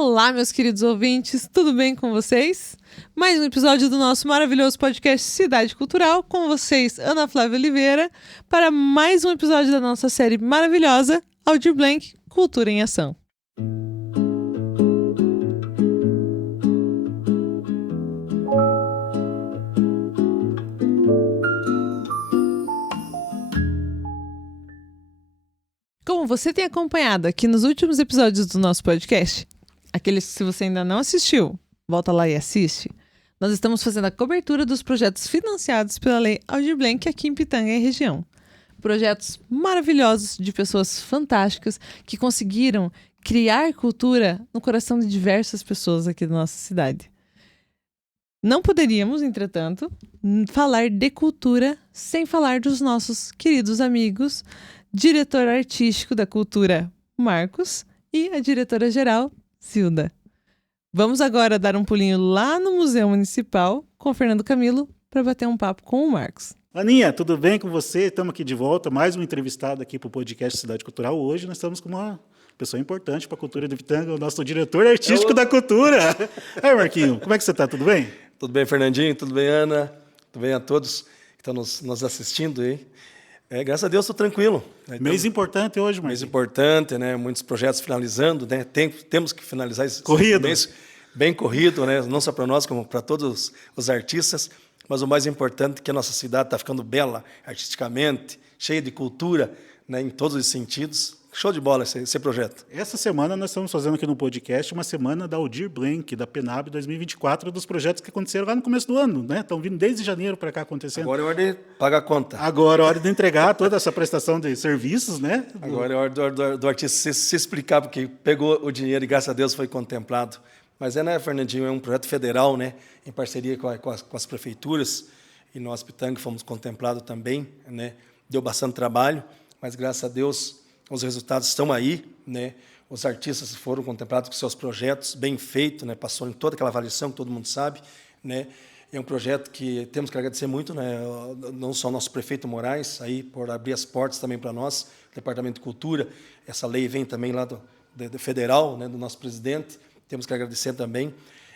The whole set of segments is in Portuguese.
Olá, meus queridos ouvintes, tudo bem com vocês? Mais um episódio do nosso maravilhoso podcast Cidade Cultural, com vocês, Ana Flávia Oliveira, para mais um episódio da nossa série maravilhosa, Aldir Blanc, Cultura em Ação. Como você tem acompanhado aqui nos últimos episódios do nosso podcast, aqueles que se você ainda não assistiu, volta lá e assiste, nós estamos fazendo a cobertura dos projetos financiados pela Lei Aldir Blanc aqui em Pitanga e região. Projetos maravilhosos de pessoas fantásticas que conseguiram criar cultura no coração de diversas pessoas aqui da nossa cidade. Não poderíamos, entretanto, falar de cultura sem falar dos nossos queridos amigos, diretor artístico da cultura, Marcos, e a diretora-geral, Zilda. Vamos agora dar um pulinho lá no Museu Municipal com o Fernando Camilo para bater um papo com o Marcos. Aninha, tudo bem com você? Estamos aqui de volta, mais um entrevistado aqui para o podcast Cidade Cultural. Hoje nós estamos com uma pessoa importante para a cultura de Pitanga, o nosso diretor artístico da cultura. Aí, Marquinho, como é que você está? Tudo bem? Tudo bem, Fernandinho? Tudo bem, Ana? Tudo bem a todos que estão nos assistindo aí? Graças a Deus, estou tranquilo. Mês importante hoje, Marquinhos. Mês importante, né? Muitos projetos finalizando, né? Temos que finalizar esse mês bem corrido, né? Não só para nós, como para todos os artistas. Mas o mais importante é que a nossa cidade está ficando bela, artisticamente, cheia de cultura, né? Em todos os sentidos. Show de bola esse projeto. Essa semana nós estamos fazendo aqui no podcast uma semana da Aldir Blanc, da PENAB 2024, dos projetos que aconteceram lá no começo do ano, né? Estão vindo desde janeiro para cá acontecendo. Agora é hora de pagar a conta. Agora é hora de entregar toda essa prestação de serviços, né? Agora é hora do artista se explicar, porque pegou o dinheiro e, graças a Deus, foi contemplado. Mas né, Fernandinho, é um projeto federal, né? Em parceria com as prefeituras, e nós, Pitanga, fomos contemplados também, né? Deu bastante trabalho, mas, graças a Deus, os resultados estão aí, né? Os artistas foram contemplados com seus projetos, bem feito, né? Passou em toda aquela avaliação que todo mundo sabe, né? É um projeto que temos que agradecer muito, né? Não só ao nosso prefeito Moraes, aí por abrir as portas também para nós, Departamento de Cultura. Essa lei vem também lá do federal, né? Do nosso presidente. Temos que agradecer também.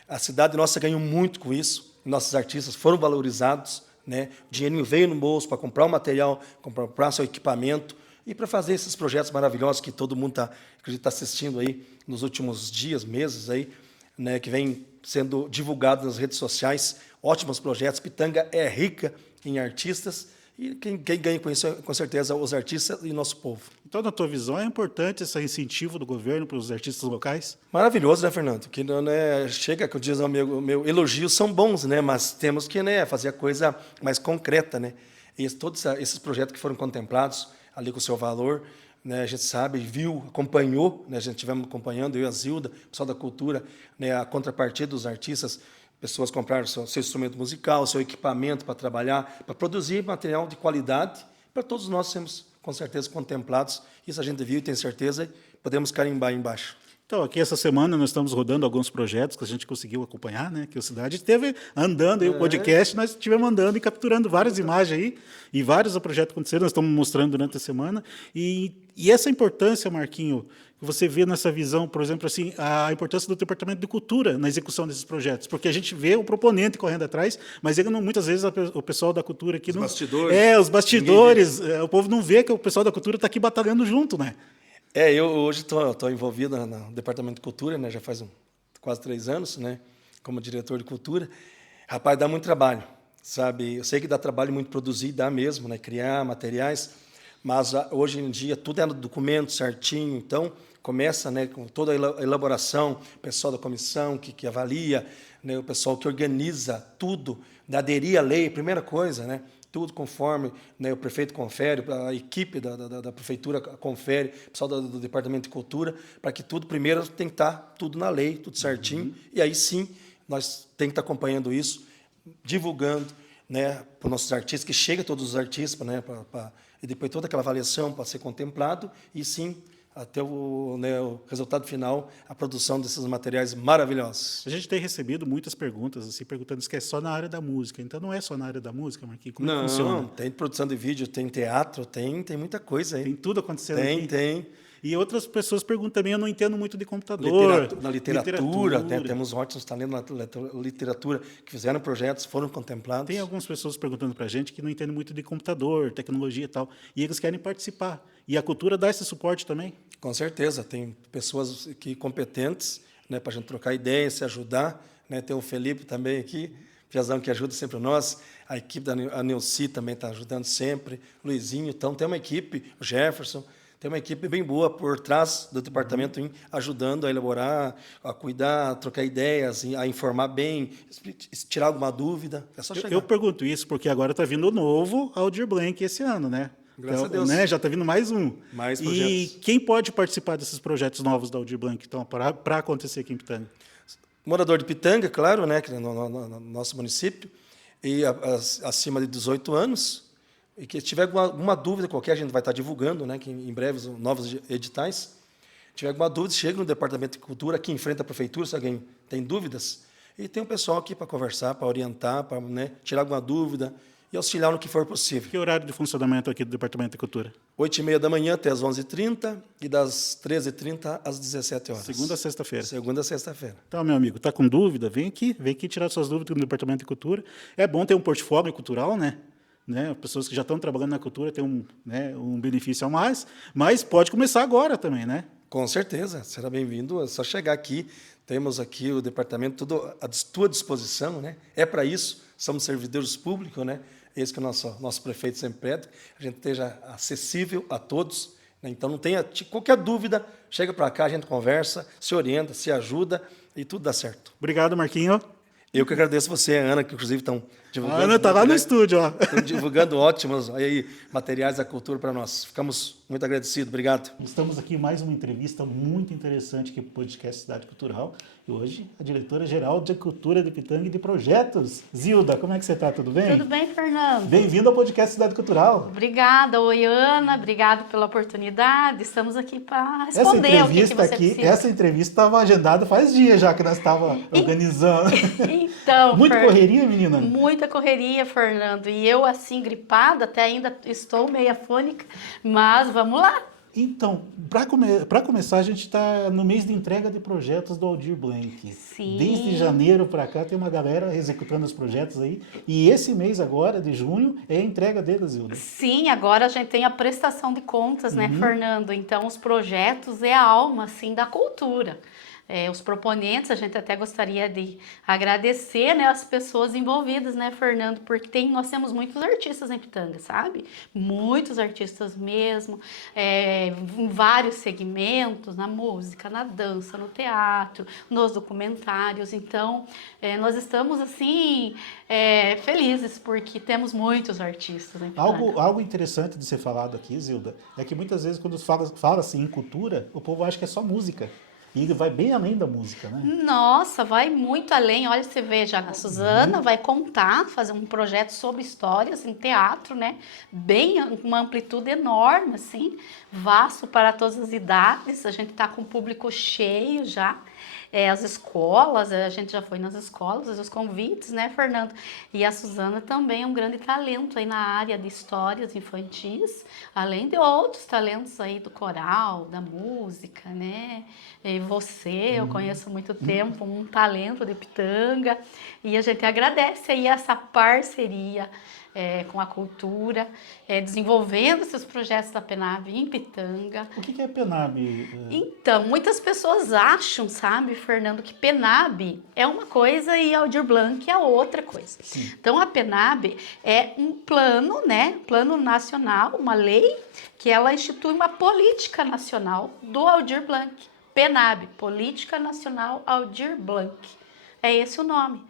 A cidade nossa ganhou muito com isso. Nossos artistas foram valorizados, né? O dinheirinho veio no bolso para comprar o material, comprar seu equipamento, e para fazer esses projetos maravilhosos que todo mundo está assistindo aí nos últimos dias, meses aí, né, que vem sendo divulgado nas redes sociais, ótimos projetos. Pitanga é rica em artistas e quem ganha com isso é, com certeza, os artistas e nosso povo. Então, na tua visão, é importante esse incentivo do governo para os artistas locais? Maravilhoso, né, Fernando? Que né, chega, que diz o meu elogios são bons, né, mas temos que, né, fazer a coisa mais concreta, né? E todos esses projetos que foram contemplados ali com o seu valor, né, a gente sabe, viu, acompanhou, né, a gente estivemos acompanhando, eu e a Zilda, o pessoal da cultura, né, a contrapartida dos artistas, pessoas compraram seu instrumento musical, seu equipamento para trabalhar, para produzir material de qualidade, para todos nós sermos, com certeza, contemplados. Isso a gente viu e tem certeza, podemos carimbar aí embaixo. Então, aqui essa semana nós estamos rodando alguns projetos que a gente conseguiu acompanhar, né? Que a cidade esteve andando aí, o podcast, nós estivemos andando e capturando várias imagens aí, e vários projetos aconteceram, nós estamos mostrando durante a semana. E essa importância, Marquinho, que você vê nessa visão, por exemplo, assim, a importância do Departamento de Cultura na execução desses projetos, porque a gente vê o proponente correndo atrás, mas ele não, muitas vezes o pessoal da cultura aqui... Os bastidores, o povo não vê que o pessoal da cultura está aqui batalhando junto, né? Eu hoje estou envolvido no Departamento de Cultura, né, já faz quase 3 anos, né, como diretor de cultura. Rapaz, dá muito trabalho, sabe? Eu sei que dá trabalho muito produzir, dá mesmo, né, criar materiais, mas hoje em dia tudo é no documento certinho, então começa, né, com toda a elaboração, o pessoal da comissão que avalia, né, o pessoal que organiza tudo, aderir à lei, primeira coisa, né? Tudo conforme, né, o prefeito confere, a equipe da prefeitura confere, o pessoal do Departamento de Cultura, para que tudo, primeiro, tem que estar tudo na lei, tudo certinho, e aí sim, nós temos que estar acompanhando isso, divulgando, né, para os nossos artistas, que chega a todos os artistas, né, e depois toda aquela avaliação para ser contemplado, e sim, até o resultado final, a produção desses materiais maravilhosos. A gente tem recebido muitas perguntas, assim, perguntando se é só na área da música. Então, não é só na área da música, Marquinhos? Como é que funciona? Não, tem produção de vídeo, tem teatro, tem muita coisa aí. Tem tudo acontecendo aqui? Tem. E outras pessoas perguntam também, eu não entendo muito de computador. Na literatura. Né? Temos ótimos talentos na literatura que fizeram projetos, foram contemplados. Tem algumas pessoas perguntando para a gente que não entendem muito de computador, tecnologia e tal, e eles querem participar. E a cultura dá esse suporte também? Com certeza, tem pessoas aqui competentes, né, para a gente trocar ideias, se ajudar. Né? Tem o Felipe também aqui, Piazão, que ajuda sempre nós. A equipe da Neuci também está ajudando sempre. Luizinho, então tem uma equipe, o Jefferson, tem uma equipe bem boa por trás do departamento ajudando a elaborar, a cuidar, a trocar ideias, a informar bem, tirar alguma dúvida. É só chegar. Eu pergunto isso porque agora está vindo o novo Aldir Blanc esse ano, né? Graças a Deus. Né? Já está vindo mais um. Mais projetos. E quem pode participar desses projetos novos da Aldir Blanc, então, para acontecer aqui em Pitanga? Morador de Pitanga, claro, né, que é no nosso município, e acima de 18 anos, e que tiver alguma dúvida qualquer, a gente vai estar divulgando, né, que em breve novos editais. Se tiver alguma dúvida, chega no Departamento de Cultura, aqui em frente à Prefeitura, se alguém tem dúvidas, e tem um pessoal aqui para conversar, para orientar, para, né, tirar alguma dúvida e auxiliar no que for possível. Que horário de funcionamento aqui do Departamento de Cultura? 8h30 da manhã até as 11h30 e das 13h30 às 17 horas. Segunda a sexta-feira. Segunda a sexta-feira. Então, meu amigo, está com dúvida? Vem aqui tirar suas dúvidas no Departamento de Cultura. É bom ter um portfólio cultural, né? Pessoas que já estão trabalhando na cultura têm um benefício a mais, mas pode começar agora também, né? Com certeza, será bem-vindo. É só chegar aqui. Temos aqui o departamento tudo à tua disposição, né? É para isso, somos servidores públicos, né? Esse que o nosso prefeito sempre pede, a gente esteja acessível a todos, né? Então não tenha qualquer dúvida, chega para cá, a gente conversa, se orienta, se ajuda e tudo dá certo. Obrigado, Marquinho. Eu que agradeço você, a Ana, que inclusive estão divulgando. A Ana está lá no estúdio, ó. Estão divulgando ótimos aí, materiais da cultura para nós. Ficamos muito agradecidos. Obrigado. Estamos aqui em mais uma entrevista muito interessante aqui para o podcast Cidade Cultural. E hoje, a diretora-geral de Cultura de Pitanga e de Projetos, Zilda. Como é que você está? Tudo bem? Tudo bem, Fernando? Bem-vindo ao podcast Cidade Cultural. Obrigada, oi, Ana. Obrigado pela oportunidade. Estamos aqui para responder o que você precisa. Essa entrevista estava agendada faz dias já que nós estávamos organizando. Então, Muita correria, menina? Muita correria, Fernando. E eu, assim, gripada, até ainda estou meio afônica, mas vamos lá. Então, para começar, a gente está no mês de entrega de projetos do Aldir Blanc. Sim. Desde janeiro para cá tem uma galera executando os projetos aí. E esse mês agora, de junho, é a entrega deles, Zilda. Sim, agora a gente tem a prestação de contas, né, Fernando? Então, os projetos é a alma, assim, da cultura. Os proponentes, a gente até gostaria de agradecer, né, as pessoas envolvidas, né, Fernando, porque nós temos muitos artistas em Pitanga, sabe? Muitos artistas mesmo, em vários segmentos, na música, na dança, no teatro, nos documentários. Então, nós estamos, assim, felizes porque temos muitos artistas em Pitanga. Algo interessante de ser falado aqui, Zilda, é que muitas vezes quando fala assim em cultura, o povo acha que é só música. E ele vai bem além da música, né? Nossa, vai muito além. Olha, você vê já a Suzana vai contar, fazer um projeto sobre histórias em teatro, né? Bem, uma amplitude enorme, assim, vasto para todas as idades. A gente está com o público cheio já. As escolas, a gente já foi nas escolas, os convites, né, Fernando? E a Suzana também é um grande talento aí na área de histórias infantis, além de outros talentos aí do coral, da música, né? E você, eu conheço há muito tempo, um talento de Pitanga, e a gente agradece aí essa parceria com a cultura, desenvolvendo esses projetos da PENAB em Pitanga. O que é PENAB? Então, muitas pessoas acham, sabe, Fernando, que PENAB é uma coisa e Aldir Blanc é outra coisa. Sim. Então, a PENAB é um plano, né, plano nacional, uma lei, que ela institui uma política nacional do Aldir Blanc. PENAB, Política Nacional Aldir Blanc. É esse o nome.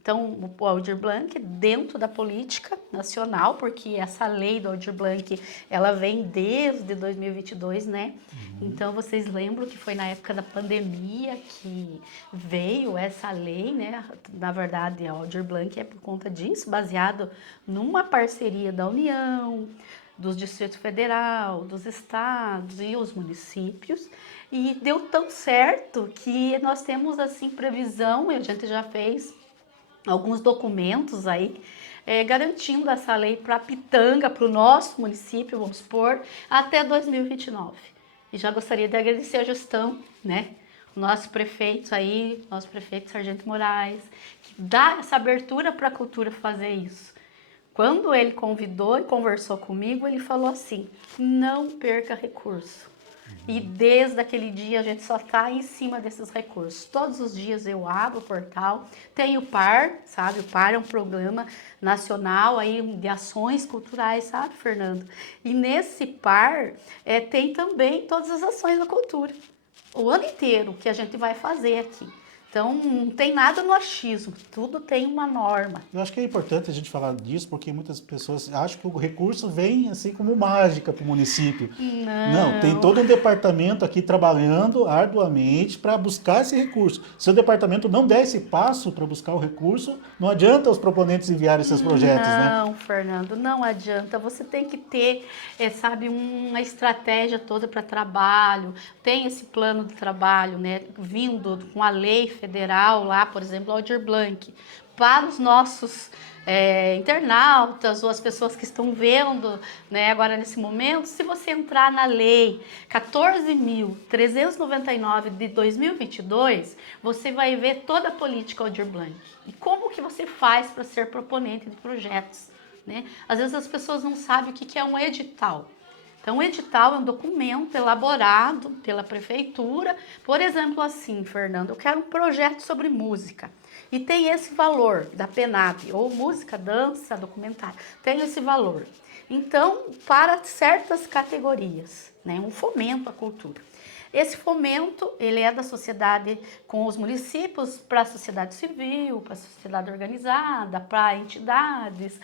Então, o Aldir Blanc, dentro da política nacional, porque essa lei do Aldir Blanc, ela vem desde 2022, né? Então, vocês lembram que foi na época da pandemia que veio essa lei, né? Na verdade, o Aldir Blanc é por conta disso, baseado numa parceria da União, dos Distritos Federal, dos estados e os municípios. E deu tão certo que nós temos, assim, previsão, e a gente já fez alguns documentos aí, garantindo essa lei para Pitanga, para o nosso município, vamos supor, até 2029. E já gostaria de agradecer a gestão, né? O nosso prefeito Sargento Moraes, que dá essa abertura para a cultura fazer isso. Quando ele convidou e conversou comigo, ele falou assim, não perca recurso. E desde aquele dia a gente só está em cima desses recursos. Todos os dias eu abro o portal, tem o PAR, sabe? O PAR é um programa nacional aí de ações culturais, sabe, Fernando? E nesse PAR tem também todas as ações da cultura. O ano inteiro que a gente vai fazer aqui. Então, não tem nada no achismo, tudo tem uma norma. Eu acho que é importante a gente falar disso, porque muitas pessoas acham que o recurso vem assim como mágica para o município. Não, tem todo um departamento aqui trabalhando arduamente para buscar esse recurso. Se o departamento não der esse passo para buscar o recurso, não adianta os proponentes enviarem esses projetos, né? Não, Fernando, não adianta. Você tem que ter, sabe, uma estratégia toda para trabalho. Tem esse plano de trabalho, né, vindo com a lei federal lá, por exemplo, Aldir Blanc, para os nossos internautas ou as pessoas que estão vendo, né, agora nesse momento, se você entrar na lei 14.399 de 2022, você vai ver toda a política Aldir Blanc e como que você faz para ser proponente de projetos, né? Às vezes as pessoas não sabem o que é um edital. Então, o edital é um documento elaborado pela prefeitura. Por exemplo, assim, Fernando, eu quero um projeto sobre música e tem esse valor da PENAB, ou música, dança, documentário, tem esse valor. Então, para certas categorias, né, um fomento à cultura. Esse fomento, ele é da sociedade com os municípios, para a sociedade civil, para a sociedade organizada, para entidades,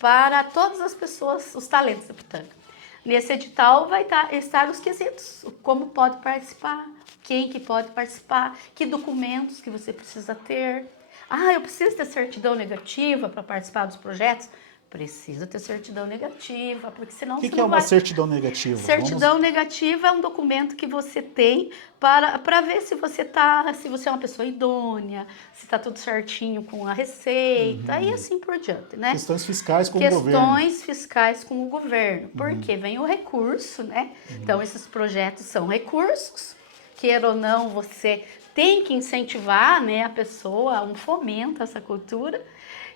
para todas as pessoas, os talentos da Pitanga. Nesse edital vai estar os quesitos, como pode participar, quem que pode participar, que documentos que você precisa ter. Ah, eu preciso ter certidão negativa para participar dos projetos? Precisa ter certidão negativa, porque senão você não vai... O que é uma certidão negativa? Certidão negativa é um documento que você tem para ver se você é uma pessoa idônea, se está tudo certinho com a receita e assim por diante, né? Questões fiscais com o governo. Questões fiscais com o governo, porque vem o recurso, né? Então, esses projetos são recursos, queira ou não, você tem que incentivar, né, a pessoa, um fomento a essa cultura.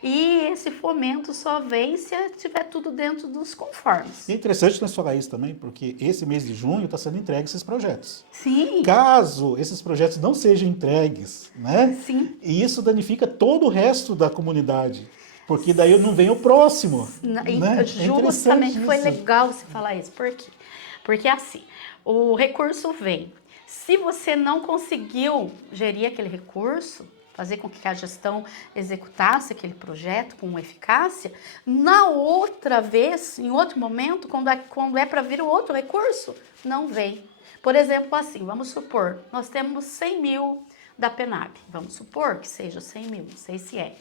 E esse fomento só vem se tiver tudo dentro dos conformes. E é interessante nós falar isso também, porque esse mês de junho está sendo entregue esses projetos. Sim. Caso esses projetos não sejam entregues, né? Sim. E isso danifica todo o resto da comunidade. Porque daí não vem o próximo. Né? Justamente foi isso. legal você falar isso. Por quê? Porque assim, o recurso vem. Se você não conseguiu gerir aquele recurso, fazer com que a gestão executasse aquele projeto com eficácia, na outra vez, em outro momento, quando é para vir o outro recurso, não vem. Por exemplo, assim, vamos supor, nós temos 100 mil da PENAB, vamos supor que seja 100 mil, não sei se é.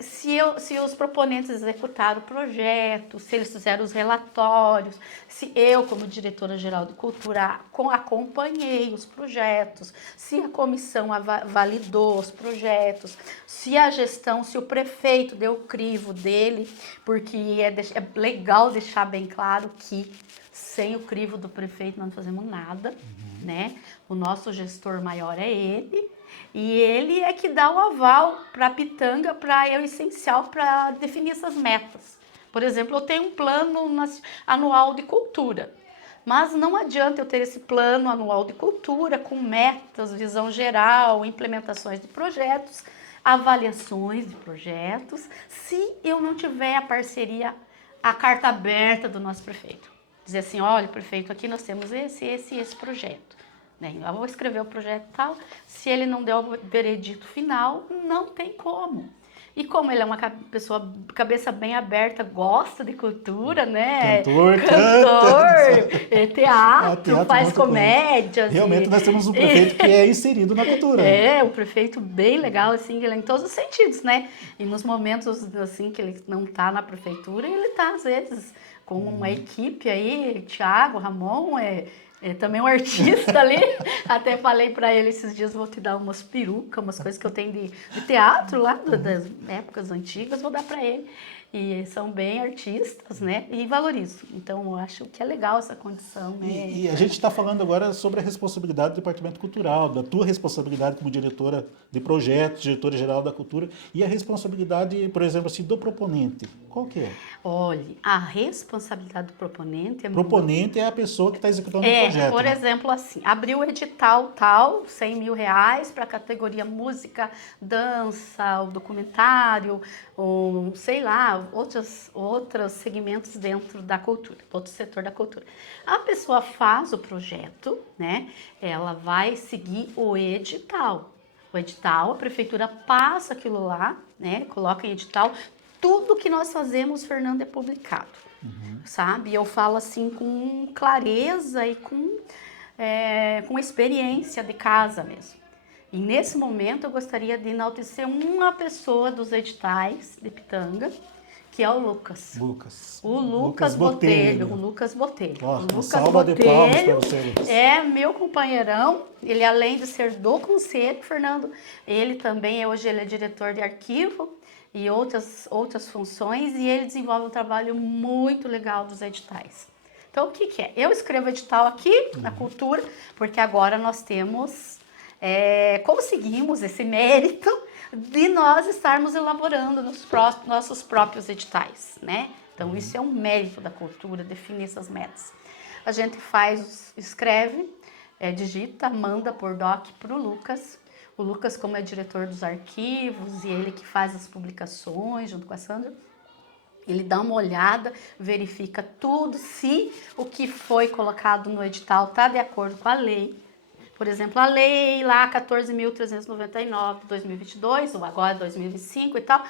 Se os proponentes executaram o projeto, se eles fizeram os relatórios, se eu, como diretora-geral de cultura, acompanhei os projetos, se a comissão validou os projetos, se a gestão, se o prefeito deu o crivo dele, porque é legal deixar bem claro que sem o crivo do prefeito nós não fazemos nada, né? O nosso gestor maior é ele. E ele é que dá o aval para a Pitanga, é o essencial para definir essas metas. Por exemplo, eu tenho um plano anual de cultura, mas não adianta eu ter esse plano anual de cultura com metas, visão geral, implementações de projetos, avaliações de projetos, se eu não tiver a parceria, a carta aberta do nosso prefeito. Dizer assim, olha, prefeito, aqui nós temos esse projeto. Eu vou escrever o projeto e tal, se ele não der o veredito final, não tem como. E como ele é uma pessoa, cabeça bem aberta, gosta de cultura, né? Cantor, teatro, faz comédias. Realmente nós temos um prefeito que é inserido na cultura. Um prefeito bem legal, assim, ele é em todos os sentidos, né? E nos momentos, assim, que ele não tá na prefeitura, ele tá, às vezes, com uma equipe aí, Thiago, Ramon, também um artista ali. Até falei para ele esses dias, vou te dar umas perucas, umas coisas que eu tenho de teatro lá das épocas antigas, vou dar para ele. e são bem artistas, né? E valorizo. Então, eu acho que é legal essa condição, né? E a gente está falando agora sobre a responsabilidade do Departamento Cultural, da tua responsabilidade como diretora de projetos, diretora-geral da cultura, e a responsabilidade, por exemplo, assim, do proponente. Qual que é? Olhe, a responsabilidade do proponente é Proponente é a pessoa que está executando o projeto. por né? exemplo, assim, abriu o edital tal, R$100 mil para a categoria música, dança, o documentário, ou sei lá, outros segmentos dentro da cultura, outro setor da cultura. A pessoa faz o projeto, né? Ela vai seguir o edital. O edital, a prefeitura passa aquilo lá, né? Coloca em edital. Tudo que nós fazemos, Fernando, é publicado. Sabe? Eu falo assim com clareza e com experiência de casa mesmo. E nesse momento eu gostaria de enaltecer uma pessoa dos editais de Pitanga, que é o Lucas. O Lucas Botelho. O Lucas Botelho. Ó, O Lucas salva de palmas para Botelho você, Lucas. é meu companheirão. Ele, além de ser do conselho, Fernando, hoje ele é diretor de arquivo e outras funções, e ele desenvolve um trabalho muito legal dos editais. Então, o que é? Eu escrevo edital aqui na cultura, porque agora nós conseguimos esse mérito de nós estarmos elaborando nossos próprios editais, né? Então, isso é um mérito da cultura, definir essas metas. A gente escreve, digita, manda por doc para o Lucas. O Lucas, como é diretor dos arquivos e ele que faz as publicações junto com a Sandra, ele dá uma olhada, verifica tudo, se o que foi colocado no edital está de acordo com a lei. Por exemplo, a lei lá 14.399 de 2022, ou agora 2025 e tal,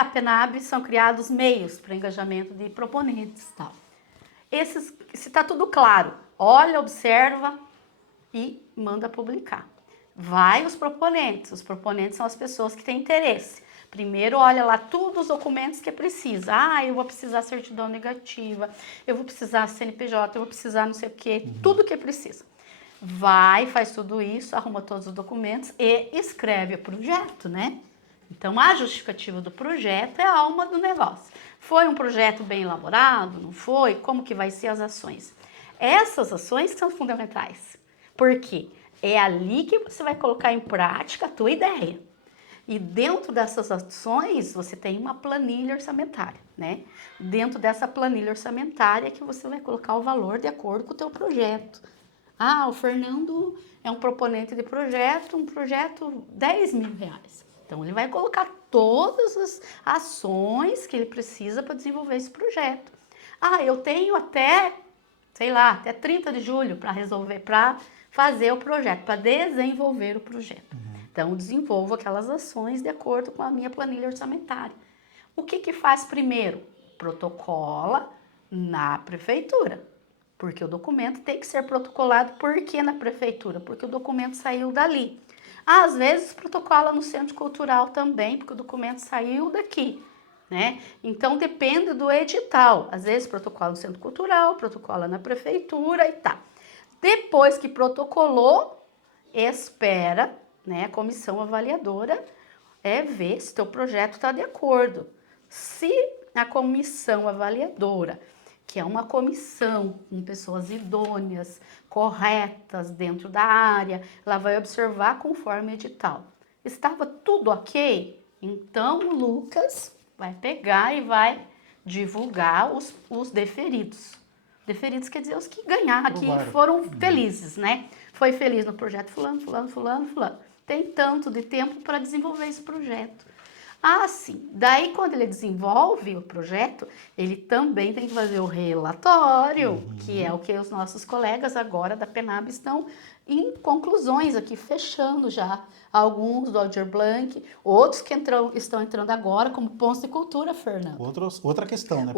a PENAB são criados meios para engajamento de proponentes e tal. Se está tudo claro, olha, observa e manda publicar. Vai os proponentes são as pessoas que têm interesse. Primeiro, olha lá todos os documentos que precisa. Eu vou precisar certidão negativa, eu vou precisar CNPJ, eu vou precisar não sei o quê, tudo que precisa. Faz tudo isso, arruma todos os documentos e escreve o projeto, né? Então, a justificativa do projeto é a alma do negócio. Foi um projeto bem elaborado? Não foi? Como que vai ser as ações? Essas ações são fundamentais. Por quê? É ali que você vai colocar em prática a tua ideia. E dentro dessas ações, você tem uma planilha orçamentária, né? Dentro dessa planilha orçamentária que você vai colocar o valor de acordo com o teu projeto. O Fernando é um proponente de projeto, um projeto R$10 mil. Então, ele vai colocar todas as ações que ele precisa para desenvolver esse projeto. Eu tenho até 30 de julho para fazer o projeto, para desenvolver o projeto. Então, eu desenvolvo aquelas ações de acordo com a minha planilha orçamentária. O que faz primeiro? Protocola na prefeitura. Porque o documento tem que ser protocolado. Por que na prefeitura? Porque o documento saiu dali. Às vezes, protocola no centro cultural também, porque o documento saiu daqui, né? Então, depende do edital. Às vezes, protocola no centro cultural, protocola na prefeitura e tá. Depois que protocolou, espera, né, a comissão avaliadora ver se teu projeto está de acordo. Se a comissão avaliadora, que é uma comissão com pessoas idôneas, corretas dentro da área, ela vai observar conforme edital. Estava tudo ok? Então, o Lucas vai pegar e vai divulgar os deferidos. Deferidos quer dizer os que ganharam, que foram felizes, né? Foi feliz no projeto fulano. Tem tanto de tempo para desenvolver esse projeto. Sim. Daí, quando ele desenvolve o projeto, ele também tem que fazer o relatório, que é o que os nossos colegas agora da PENAB estão em conclusões aqui, fechando já. Alguns do Aldir Blanc, outros que estão entrando agora como pontos de cultura, Fernando. Outra questão, né?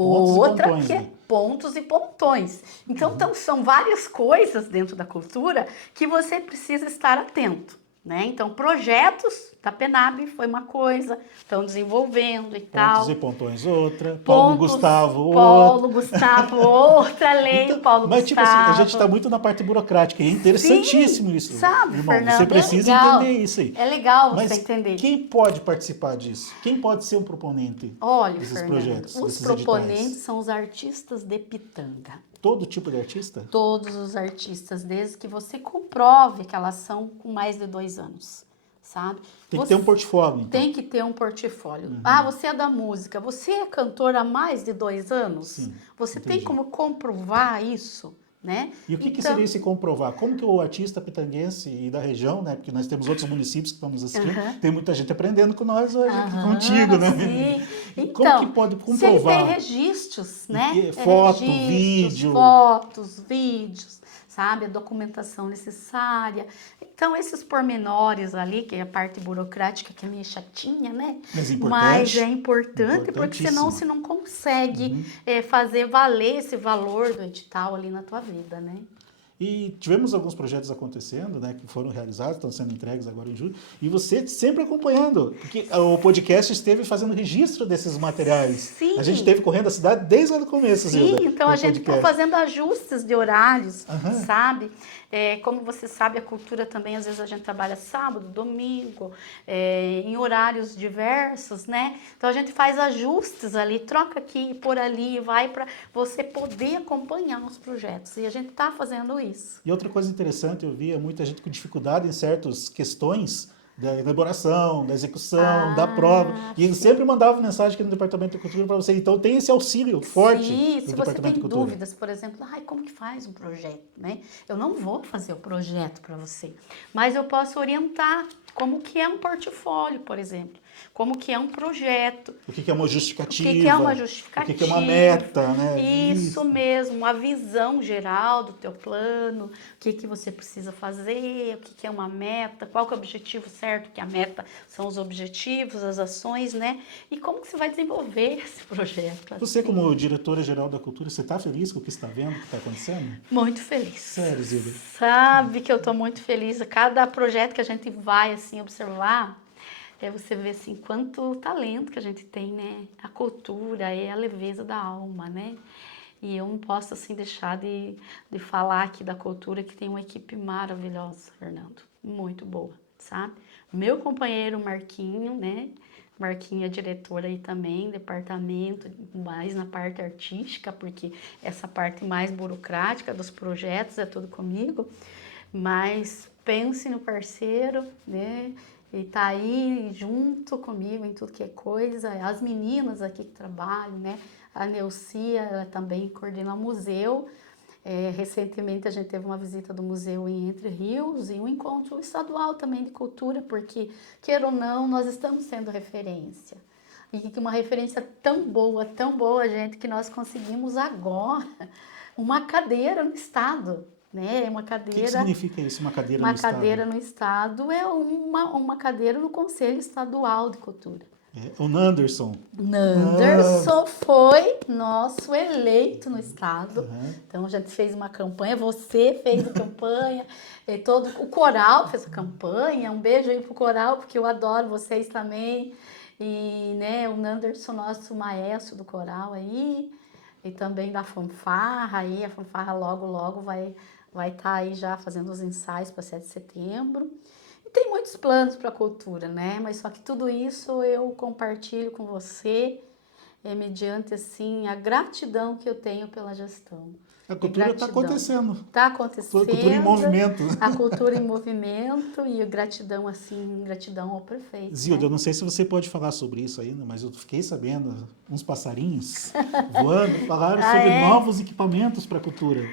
Pontos e pontões. Então, são várias coisas dentro da cultura que você precisa estar atento. né? Então, projetos da PENAB foi uma coisa, estão desenvolvendo e tal. Pontos e pontões outra, Paulo Gustavo outra. Paulo Gustavo, outra lei, Então, Paulo mas, tipo assim, Gustavo. a gente está muito na parte burocrática, e é interessantíssimo isso. Sabe, irmão, Fernando, você precisa legal. entender isso aí. É legal Mas você entender. quem pode participar disso? Quem pode ser um proponente Olha, desses Fernando, projetos, os desses proponentes editais? são os artistas de Pitanga. Todo tipo de artista? Todos os artistas, desde que você comprove que elas são com mais de 2 anos, sabe? Tem que ter um portfólio, então. Tem que ter um portfólio. Ah, você é da música, você é cantor há mais de 2 anos? Sim, Você entendi. tem como comprovar isso, né? E o que Então, seria esse comprovar? Como que o artista pitanguense e da região, né? Porque nós temos outros municípios que estão nos assistindo, tem muita gente aprendendo com nós hoje, aqui contigo, né? Sim. Como Então, que pode se ele comprovar? tem registros, né? Foto, Registros, vídeo. Fotos, vídeos, sabe? A documentação necessária. Então, esses pormenores ali, que é a parte burocrática, que é meio chatinha, né? Mas importante. Mas é importante, porque senão Importantíssimo. você não consegue fazer valer esse valor do edital ali na tua vida, né? E tivemos alguns projetos acontecendo, né, que foram realizados, estão sendo entregues agora em julho, e você sempre acompanhando, porque o podcast esteve fazendo registro desses materiais. Sim. A gente esteve correndo a cidade desde lá do começo, Sim, Zilda, então com a o gente está podcast. fazendo ajustes de horários, Aham. sabe? Como você sabe, a cultura também, às vezes a gente trabalha sábado, domingo, em horários diversos, né? Então a gente faz ajustes ali, troca aqui, por ali, vai para você poder acompanhar os projetos. E a gente está fazendo isso. E outra coisa interessante, eu via muita gente com dificuldade em certas questões da elaboração, da execução, da prova. E eles sempre mandavam mensagem aqui no Departamento de Cultura para você. Então tem esse auxílio forte Sim, do se você Departamento tem de Cultura. dúvidas, por exemplo, como que faz um projeto, né? Eu não vou fazer o projeto para você, mas eu posso orientar como que é um portfólio, por exemplo, como que é um projeto. O que é uma justificativa? O que é uma justificativa? O que é uma meta, né? Isso mesmo, a visão geral do teu plano, o que você precisa fazer, o que é uma meta, qual que é o objetivo certo, que a meta são os objetivos, as ações, né? E como que você vai desenvolver esse projeto. Você, assim. como diretora-geral da cultura, você está feliz com o que está vendo, o que está acontecendo? Muito feliz. Sério, Zilda? Sabe que eu tô muito feliz. A cada projeto que a gente vai, assim, observar, você vê, assim, quanto talento que a gente tem, né? A cultura é a leveza da alma, né? E eu não posso, assim, deixar de falar aqui da cultura, que tem uma equipe maravilhosa, Fernando. Muito boa, sabe? Meu companheiro Marquinho, né? Marquinho é diretor aí também, departamento, mais na parte artística, porque essa parte mais burocrática dos projetos é tudo comigo. Mas pense no parceiro, né? E tá aí junto comigo em tudo que é coisa. As meninas aqui que trabalham, né? A Neucia, ela também coordena o museu. Recentemente a gente teve uma visita do museu em Entre Rios e um encontro estadual também de cultura, porque, queira ou não, nós estamos sendo referência. E que uma referência tão boa, gente, que nós conseguimos agora uma cadeira no estado. Né? Uma cadeira, O que significa isso, uma cadeira no Uma Estado? cadeira no Estado é uma cadeira no Conselho Estadual de Cultura. O Nanderson. Nanderson foi nosso eleito no Estado. Então a gente fez uma campanha, você fez a campanha, o coral fez a campanha. Um beijo aí pro coral, porque eu adoro vocês também. E né, o Nanderson, nosso maestro do coral aí, e também da fanfarra aí, a fanfarra logo vai estar aí já fazendo os ensaios para 7 de setembro. E tem muitos planos para a cultura, né? Mas só que tudo isso eu compartilho com você, mediante, assim, a gratidão que eu tenho pela gestão. A cultura está acontecendo. Está acontecendo. A cultura em movimento. A cultura em movimento e gratidão, assim, gratidão ao prefeito. Zilda, né? eu não sei se você pode falar sobre isso ainda, mas eu fiquei sabendo, uns passarinhos voando, falaram sobre novos equipamentos para a cultura.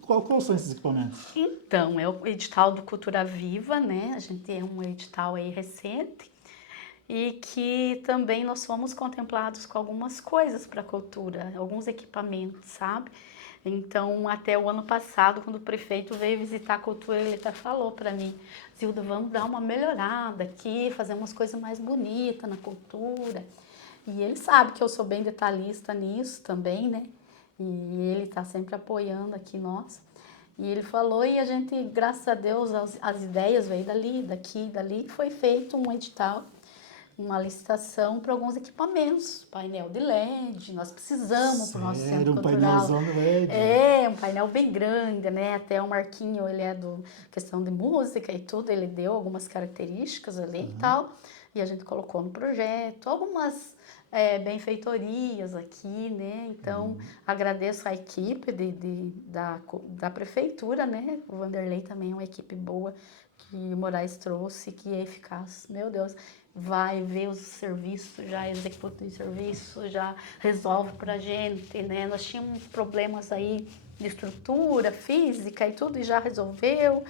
Quais são esses equipamentos? Então, é o edital do Cultura Viva, né? A gente tem um edital aí recente e que também nós fomos contemplados com algumas coisas para a cultura, alguns equipamentos, sabe? Então, até o ano passado, quando o prefeito veio visitar a cultura, ele até falou para mim: Zilda, vamos dar uma melhorada aqui, fazer umas coisas mais bonitas na cultura. E ele sabe que eu sou bem detalhista nisso também, né? E ele está sempre apoiando aqui nós. E ele falou e a gente, graças a Deus, as ideias veio dali, daqui, dali, foi feito um edital, uma licitação para alguns equipamentos, painel de LED, nós precisamos para o nosso centro Um cultural. painelzão de LED. É, um painel bem grande, né? Até o Marquinho, ele é do questão de música e tudo, ele deu algumas características ali e tal, e a gente colocou no projeto, algumas benfeitorias aqui, né? Então, agradeço a equipe da prefeitura, né? O Vanderlei também é uma equipe boa que o Moraes trouxe, que é eficaz. Meu Deus, vai ver os serviços, já executa o serviço, já resolve pra gente, né? Nós tínhamos problemas aí de estrutura, física e tudo, e já resolveu.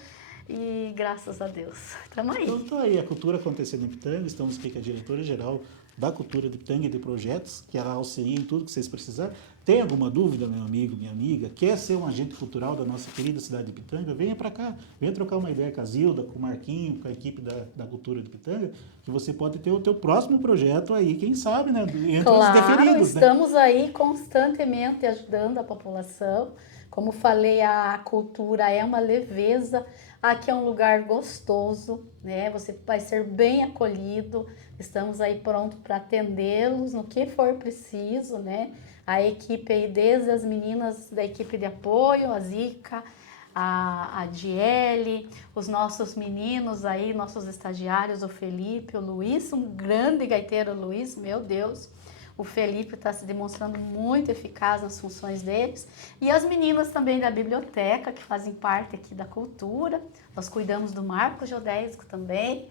E graças a Deus, estamos aí. Então tá aí, a cultura acontecendo em Pitanga, estamos aqui com a diretora-geral da Cultura de Pitanga e de Projetos, que ela auxilia em tudo que vocês precisarem. Tem alguma dúvida, meu amigo, minha amiga? Quer ser um agente cultural da nossa querida cidade de Pitanga? Venha para cá, venha trocar uma ideia com a Zilda, com o Marquinho, com a equipe da Cultura de Pitanga, que você pode ter o teu próximo projeto aí, quem sabe, né? Entre os deferidos, estamos aí constantemente ajudando a população. Como falei, a cultura é uma leveza. Aqui é um lugar gostoso, né? Você vai ser bem acolhido. Estamos aí prontos para atendê-los no que for preciso, né? A equipe aí, desde as meninas da equipe de apoio, a Zica, a Diele, os nossos meninos aí, nossos estagiários, o Felipe, o Luiz, um grande gaiteiro, o Luiz, meu Deus. O Felipe está se demonstrando muito eficaz nas funções deles. E as meninas também da biblioteca, que fazem parte aqui da cultura. Nós cuidamos do Marco Geodésico também,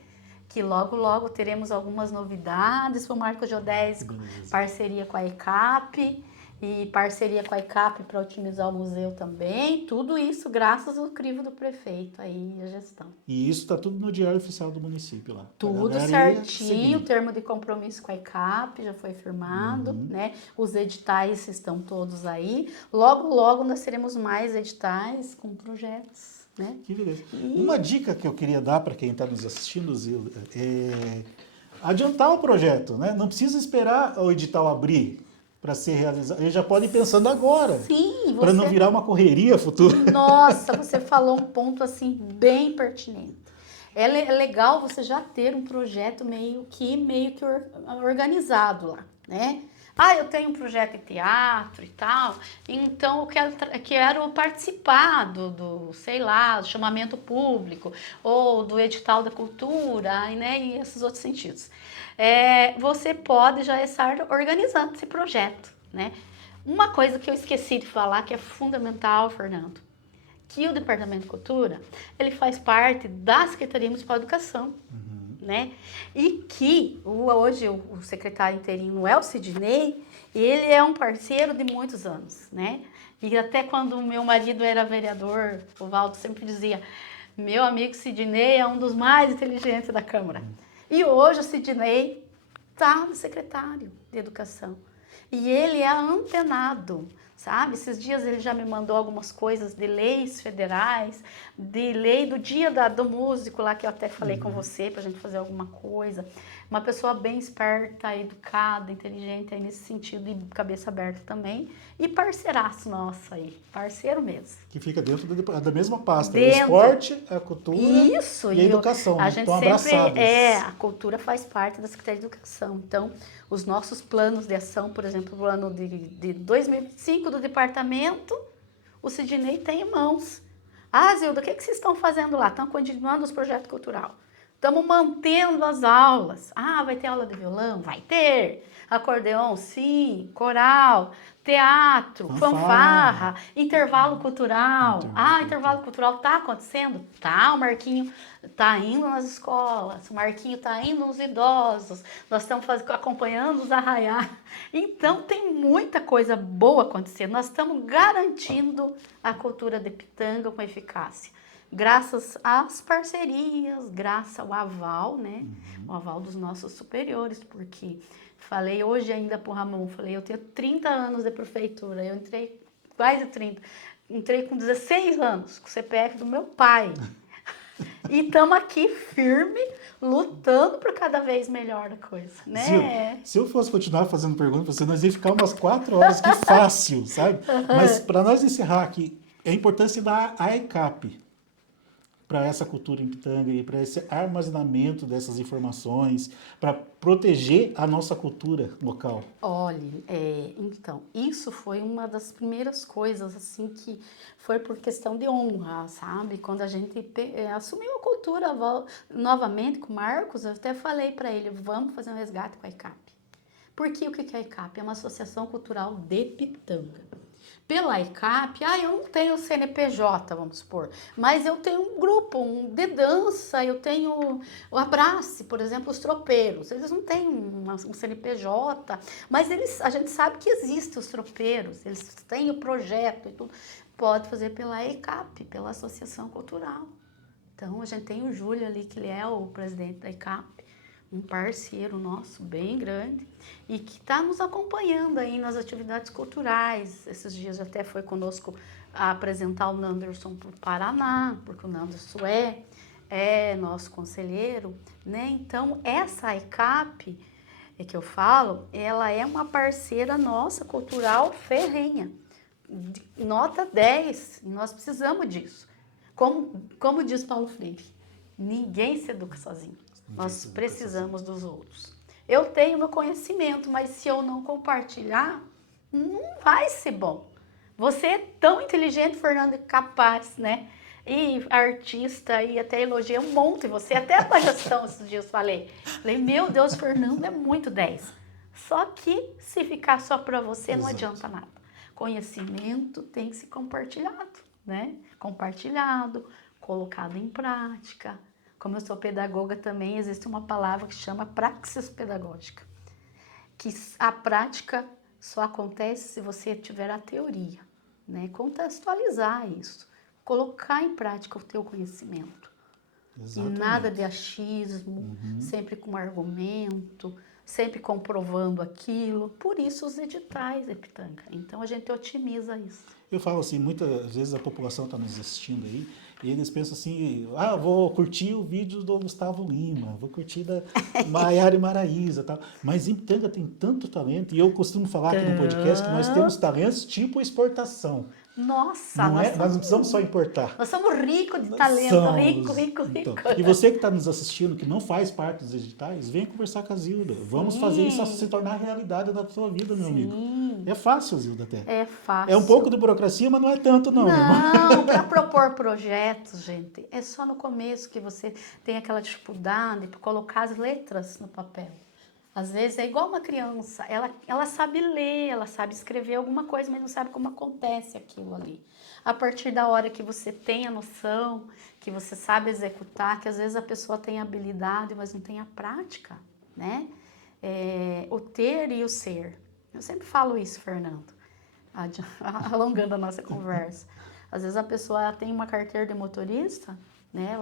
que logo, logo teremos algumas novidades para o Marco Geodésico, parceria com a ECAP e parceria com a ECAP para otimizar o museu também. Tudo isso graças ao crivo do prefeito aí, a gestão. E isso está tudo no Diário Oficial do município lá. Tudo certinho, o termo de compromisso com a ECAP já foi firmado, né? Os editais estão todos aí. Logo, logo nós teremos mais editais com projetos, né? Que beleza. Uma dica que eu queria dar para quem está nos assistindo, Zilda, é adiantar o projeto, né? Não precisa esperar o edital abrir para ser realizado. Ele já pode ir pensando agora. Sim, para não virar uma correria futura. Nossa, você falou um ponto assim bem pertinente. É legal você já ter um projeto meio que organizado lá, né? Ah, eu tenho um projeto de teatro e tal, então eu quero participar sei lá, do chamamento público ou do edital da cultura, né, e esses outros sentidos. Você pode já estar organizando esse projeto, né? Uma coisa que eu esqueci de falar que é fundamental, Fernando, que o Departamento de Cultura, ele faz parte da Secretaria Municipal de Educação. Né? E que hoje o secretário interino é o Sidney, ele é um parceiro de muitos anos, né? E até quando o meu marido era vereador, o Valdo sempre dizia, meu amigo Sidney é um dos mais inteligentes da Câmara. E hoje o Sidney está no secretário de Educação. E ele é antenado, sabe? Esses dias ele já me mandou algumas coisas de leis federais, de lei do dia do músico lá, que eu até falei com você, pra gente fazer alguma coisa. Uma pessoa bem esperta, educada, inteligente aí nesse sentido e cabeça aberta também. E parceiraço nosso aí, parceiro mesmo. Que fica dentro da mesma pasta, o esporte, a cultura e a educação. A gente sempre, a cultura faz parte da Secretaria de Educação. Então, os nossos planos de ação, por exemplo, o ano de 2025 do departamento, o Sidney tem em mãos. Ah, Zilda, o que vocês estão fazendo lá? Estão continuando os projetos culturais. Estamos mantendo as aulas. Ah, vai ter aula de violão? Vai ter. Acordeon, sim. Coral, teatro, fanfarra, intervalo cultural. Intervalo cultural está acontecendo? Tá, o Marquinho está indo nas escolas, o Marquinho está indo nos idosos, nós estamos acompanhando os arraiais. Então, tem muita coisa boa acontecendo. Nós estamos garantindo a cultura de Pitanga com eficácia. Graças às parcerias, graças ao aval, né? O aval dos nossos superiores, porque falei hoje ainda pro Ramon, falei, eu tenho 30 anos de prefeitura, eu entrei quase 30, entrei com 16 anos, com o CPF do meu pai. E estamos aqui firme, lutando por cada vez melhor a coisa, né? Se eu fosse continuar fazendo perguntas, nós ia ficar umas 4 horas, que fácil, sabe? Mas para nós encerrar aqui, é a importância da AECAP para essa cultura em Pitanga e para esse armazenamento dessas informações, para proteger a nossa cultura local. Olhe, então, isso foi uma das primeiras coisas, assim, que foi por questão de honra, sabe? Quando a gente assumiu a cultura novamente com o Marcos, eu até falei para ele, vamos fazer um resgate com a ICAP. Porque o que é a ICAP? É uma associação cultural de Pitanga. Pela ICAP, eu não tenho CNPJ, vamos supor, mas eu tenho um grupo de dança, eu tenho o Abrace, por exemplo, os tropeiros. Eles não têm um CNPJ, mas a gente sabe que existem os tropeiros, eles têm o projeto e tudo. Pode fazer pela ICAP, pela Associação Cultural. Então, a gente tem o Júlio ali, que ele é o presidente da ICAP, um parceiro nosso bem grande e que está nos acompanhando aí nas atividades culturais. Esses dias até foi conosco a apresentar o Nanderson para o Paraná, porque o Nanderson é nosso conselheiro, né? Então, essa ICAP que eu falo, ela é uma parceira nossa cultural ferrenha, nota 10, e nós precisamos disso. Como diz Paulo Freire, ninguém se educa sozinho. Nós precisamos dos outros. Eu tenho meu conhecimento, mas se eu não compartilhar, não vai ser bom. Você é tão inteligente, Fernando, e capaz, né? E artista, e até elogiei um monte. Você até na gestão esses dias falei, meu Deus, Fernando é muito 10. Só que se ficar só para você, não adianta nada. Conhecimento tem que ser compartilhado, né? Compartilhado, colocado em prática. Como eu sou pedagoga também, existe uma palavra que chama praxis pedagógica, que a prática só acontece se você tiver a teoria, né? Contextualizar isso, colocar em prática o teu conhecimento. Exatamente. E nada de achismo, sempre com argumento, sempre comprovando aquilo. Por isso os editais, Pitanga. Então a gente otimiza isso. Eu falo assim, muitas vezes a população está nos assistindo aí, e eles pensam assim, vou curtir o vídeo do Gustavo Lima, vou curtir da Maiara e Maraísa e tal. Mas em Pitanga tem tanto talento, e eu costumo falar aqui no podcast que nós temos talentos tipo exportação. Nossa, nós não precisamos só importar. Nós somos ricos de talento, rico. Então, e você que está nos assistindo, que não faz parte dos editais, venha conversar com a Zilda. Vamos fazer isso se tornar realidade da sua vida, meu amigo. É fácil, Zilda, até. É fácil. É um pouco de burocracia, mas não é tanto, não. Não, para propor projetos, gente, é só no começo que você tem aquela dificuldade para colocar as letras no papel. Às vezes é igual uma criança, ela sabe ler, ela sabe escrever alguma coisa, mas não sabe como acontece aquilo ali. A partir da hora que você tem a noção, que você sabe executar, que às vezes a pessoa tem habilidade, mas não tem a prática, né? O ter e o ser. Eu sempre falo isso, Fernando, alongando a nossa conversa. Às vezes a pessoa tem uma carteira de motorista, né?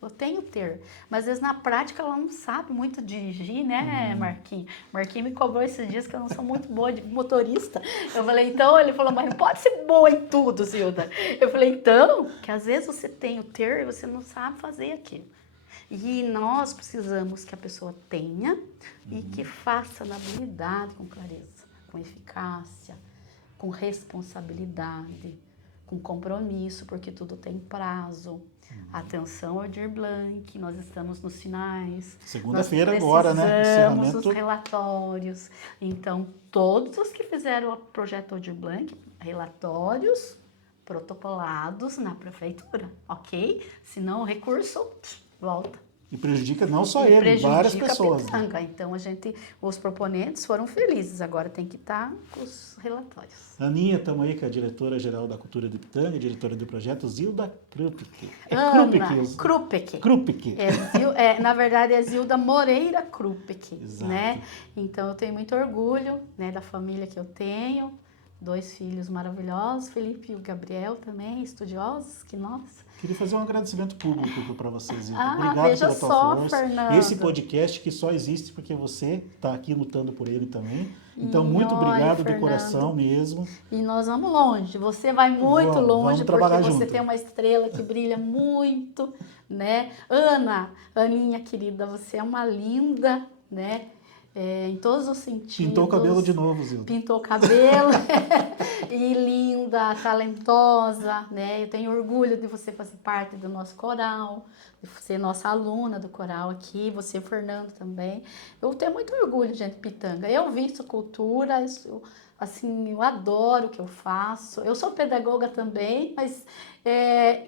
Eu tenho ter, mas às vezes na prática ela não sabe muito dirigir, né, Marquinhos? Marquinhos me cobrou esses dias que eu não sou muito boa de motorista. Eu falei, então, ele falou, mas não pode ser boa em tudo, Zilda. Eu falei, então, que às vezes você tem o ter e você não sabe fazer aquilo. E nós precisamos que a pessoa tenha e que faça na habilidade, com clareza, com eficácia, com responsabilidade, com compromisso, porque tudo tem prazo. Atenção, Aldir Blanc, nós estamos nos finais. Segunda-feira agora, né? Encerramento. Os relatórios. Então, todos os que fizeram o projeto Aldir Blanc, relatórios protocolados na prefeitura, ok? Se não, o recurso volta. E prejudica não só ele, várias pessoas. Né? Então, os proponentes foram felizes. Agora tem que estar com os relatórios. Aninha, estamos aí com a diretora-geral da Cultura de Pitanga, diretora do projeto Zilda Krupke. Krupke. Na verdade, é Zilda Moreira Krupke. Né? Então, eu tenho muito orgulho, né, da família que eu tenho. 2 filhos maravilhosos, Felipe e o Gabriel também, estudiosos, que nós... Queria fazer um agradecimento público para vocês. Obrigado pela tua força. Fernando. Esse podcast que só existe porque você está aqui lutando por ele também. Então, muito obrigado, Fernando, de coração mesmo. E nós vamos longe. Você vai muito longe porque você tem uma estrela que brilha muito, né? Aninha querida, você é uma linda, né? em todos os sentidos. Pintou o cabelo de novo, Zilda. Pintou o cabelo. E linda, talentosa, né? Eu tenho orgulho de você fazer parte do nosso coral, de ser nossa aluna do coral aqui, você, Fernando, também. Eu tenho muito orgulho, gente, Pitanga. Eu visto cultura, eu adoro o que eu faço. Eu sou pedagoga também, mas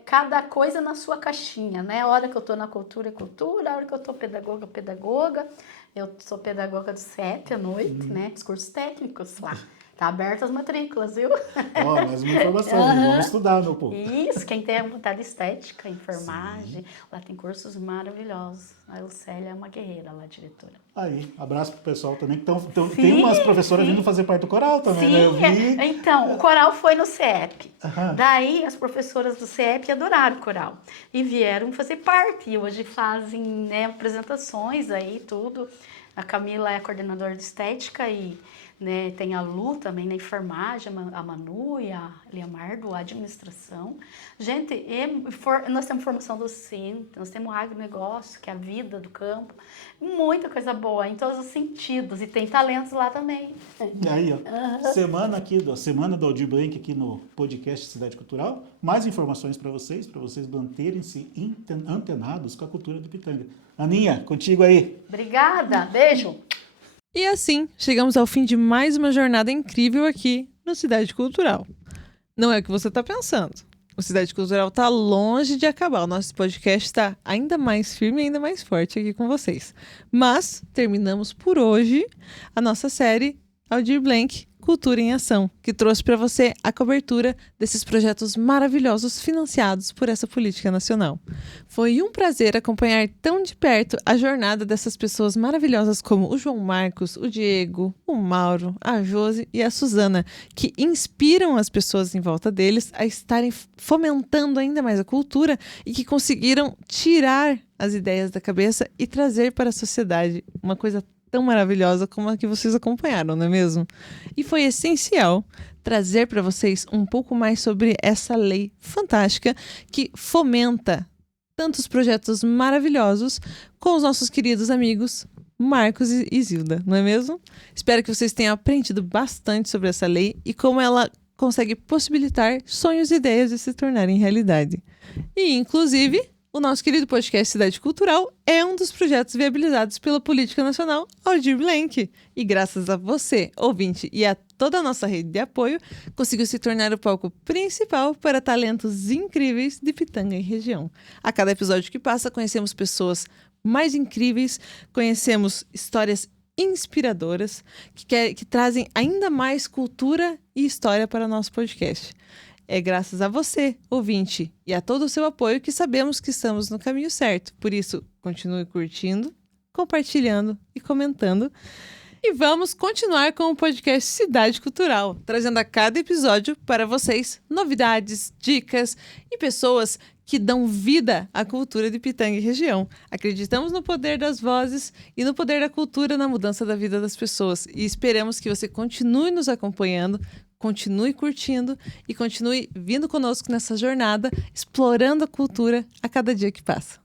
cada coisa na sua caixinha, né? A hora que eu tô na cultura é cultura, a hora que eu tô pedagoga, pedagoga. Eu sou pedagoga do CEP à noite, né? Dos cursos técnicos lá. Tá aberto as matrículas, viu? Ó, mais uma informação, vamos estudar, meu povo. Isso, quem tem vontade de estética, enfermagem, lá tem cursos maravilhosos. A Lucélia é uma guerreira lá, diretora. Aí, abraço pro pessoal também, que tem umas professoras vindo fazer parte do coral também, né? Eu vi. Então, o coral foi no CEP. Aham. Daí, as professoras do CEP adoraram o coral e vieram fazer parte. E hoje fazem, né, apresentações aí, tudo. A Camila é a coordenadora de estética e, né, tem a Lu também na enfermagem, a Manu e a Leomardo, a administração. Gente, nós temos formação docente, nós temos agronegócio, que é a vida do campo, muita coisa boa em todos os sentidos, e tem talentos lá também. E aí, ó, semana do Aldir Blanc aqui no podcast Cidade Cultural, mais informações para vocês manterem-se antenados com a cultura do Pitanga. Aninha, contigo aí. Obrigada, beijo! E assim, chegamos ao fim de mais uma jornada incrível aqui no Cidade Cultural. Não é o que você está pensando. O Cidade Cultural está longe de acabar. O nosso podcast está ainda mais firme e ainda mais forte aqui com vocês. Mas terminamos por hoje a nossa série Aldir Blanc, Cultura em Ação, que trouxe para você a cobertura desses projetos maravilhosos financiados por essa política nacional. Foi um prazer acompanhar tão de perto a jornada dessas pessoas maravilhosas como o João Marcos, o Diego, o Mauro, a Josi e a Suzana, que inspiram as pessoas em volta deles a estarem fomentando ainda mais a cultura e que conseguiram tirar as ideias da cabeça e trazer para a sociedade uma coisa tão maravilhosa como a que vocês acompanharam, não é mesmo? E foi essencial trazer para vocês um pouco mais sobre essa lei fantástica que fomenta tantos projetos maravilhosos com os nossos queridos amigos Marcos e Zilda, não é mesmo? Espero que vocês tenham aprendido bastante sobre essa lei e como ela consegue possibilitar sonhos e ideias de se tornarem realidade. E, inclusive, o nosso querido podcast Cidade Cultural é um dos projetos viabilizados pela Política Nacional Aldir Blanc. E graças a você, ouvinte, e a toda a nossa rede de apoio, conseguiu se tornar o palco principal para talentos incríveis de Pitanga e região. A cada episódio que passa, conhecemos pessoas mais incríveis, conhecemos histórias inspiradoras que trazem ainda mais cultura e história para o nosso podcast. É graças a você, ouvinte, e a todo o seu apoio que sabemos que estamos no caminho certo. Por isso, continue curtindo, compartilhando e comentando. E vamos continuar com o podcast Cidade Cultural, trazendo a cada episódio para vocês novidades, dicas e pessoas que dão vida à cultura de Pitanga e região. Acreditamos no poder das vozes e no poder da cultura na mudança da vida das pessoas. E esperamos que você continue nos acompanhando, continue curtindo e continue vindo conosco nessa jornada, explorando a cultura a cada dia que passa.